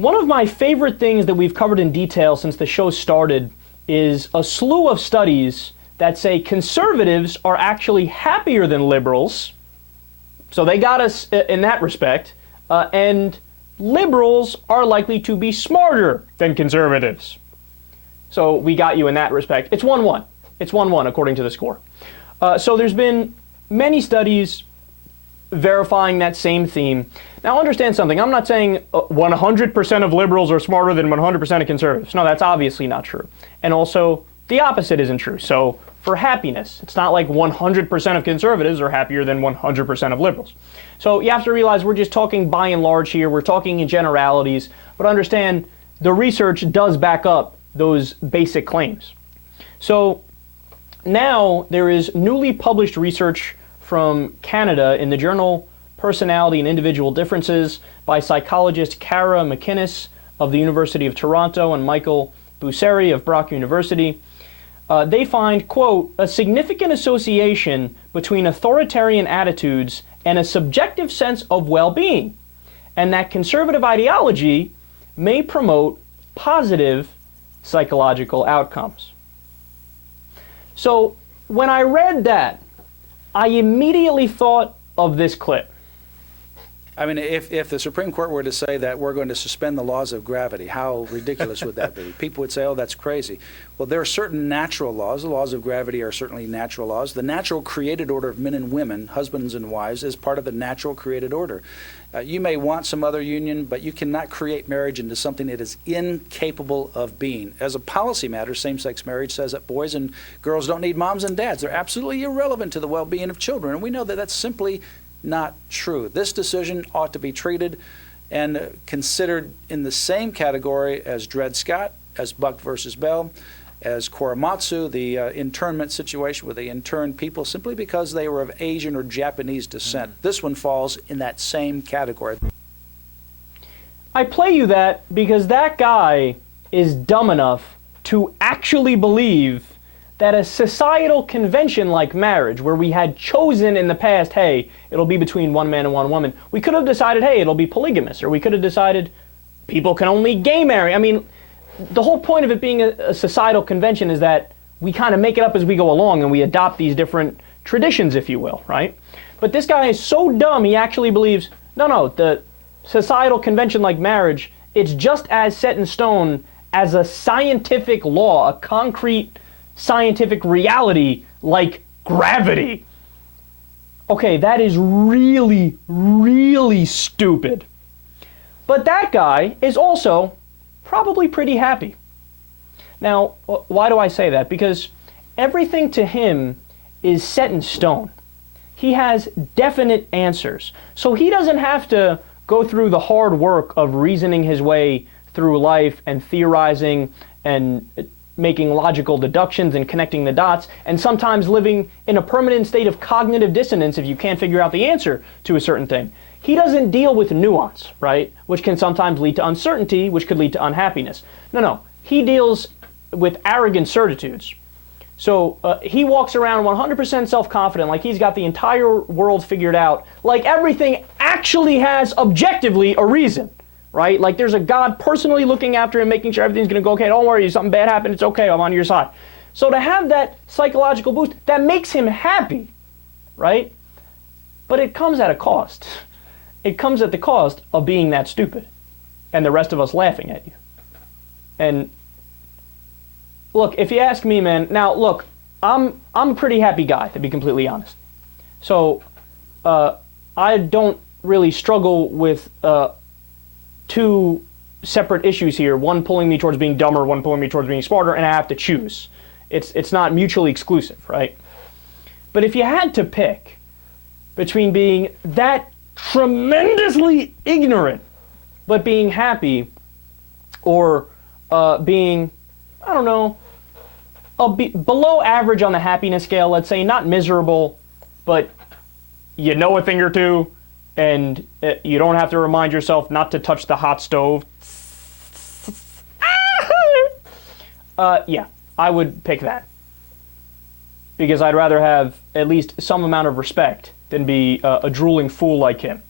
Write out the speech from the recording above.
One of my favorite things that we've covered in detail since the show started is a slew of studies that say conservatives are actually happier than liberals. So they got us in that respect. And liberals are likely to be smarter than conservatives. So we got you in that respect. It's 1-1. It's 1-1 according to the score. So there's been many studies verifying that same theme. Now understand something. I'm not saying 100% of liberals are smarter than 100% of conservatives. No, that's obviously not true. And also, the opposite isn't true. So for happiness, it's not like 100% of conservatives are happier than 100% of liberals. So you have to realize we're just talking by and large here. We're talking in generalities. But understand, the research does back up those basic claims. So now there is newly published research from Canada in the journal Personality and Individual Differences by psychologist Cara McInnes of the University of Toronto and Michael Busseri of Brock University. They find, quote, a significant association between authoritarian attitudes and a subjective sense of well-being, and that conservative ideology may promote positive psychological outcomes. So when I read that, I immediately thought of this clip. I mean, if the Supreme Court were to say that we're going to suspend the laws of gravity, how ridiculous would that be? People would say, oh, that's crazy. Well, there are certain natural laws. The laws of gravity are certainly natural laws. The natural created order of men and women, husbands and wives, is part of the natural created order. You may want some other union, but you cannot create marriage into something that is incapable of being. As a policy matter, same-sex marriage says that boys and girls don't need moms and dads. They're absolutely irrelevant to the well-being of children, and we know that that's simply not true. This decision ought to be treated and considered in the same category as Dred Scott, as Buck versus Bell, as Korematsu, the internment situation where they interned people simply because they were of Asian or Japanese descent. This one falls in that same category. I play you that because that guy is dumb enough to actually believe that a societal convention like marriage, where we had chosen in the past, hey, it'll be between one man and one woman, we could have decided, hey, it'll be polygamous, or we could have decided people can only gay marry. I mean, the whole point of it being a societal convention is that we kind of make it up as we go along and we adopt these different traditions, if you will, right? But this guy is so dumb, he actually believes, no, the societal convention like marriage, it's just as set in stone as a scientific law, a concrete scientific reality like gravity. Okay, that is really, really stupid. But that guy is also probably pretty happy. Now, why do I say that? Because everything to him is set in stone. He has definite answers. So he doesn't have to go through the hard work of reasoning his way through life and theorizing and making logical deductions and connecting the dots, and sometimes living in a permanent state of cognitive dissonance if you can't figure out the answer to a certain thing. He doesn't deal with nuance, right? Which can sometimes lead to uncertainty, which could lead to unhappiness. No. He deals with arrogant certitudes. So he walks around 100% self-confident, like he's got the entire world figured out, like everything actually has objectively a reason. Right? Like there's a God personally looking after him, making sure everything's going to go okay. Don't worry, if something bad happened, it's okay, I'm on your side. So to have that psychological boost, that makes him happy, right? But it comes at a cost. It comes at the cost of being that stupid and the rest of us laughing at you. And look, if you ask me, man, now look, I'm a pretty happy guy, to be completely honest. So I don't really struggle with two separate issues here, one pulling me towards being dumber, one pulling me towards being smarter, and I have to choose. It's not mutually exclusive, right? But if you had to pick between being that tremendously ignorant but being happy, or being, I don't know, below average on the happiness scale, let's say, not miserable, but you know a thing or two, and you don't have to remind yourself not to touch the hot stove. Yeah, I would pick that. Because I'd rather have at least some amount of respect than be a drooling fool like him.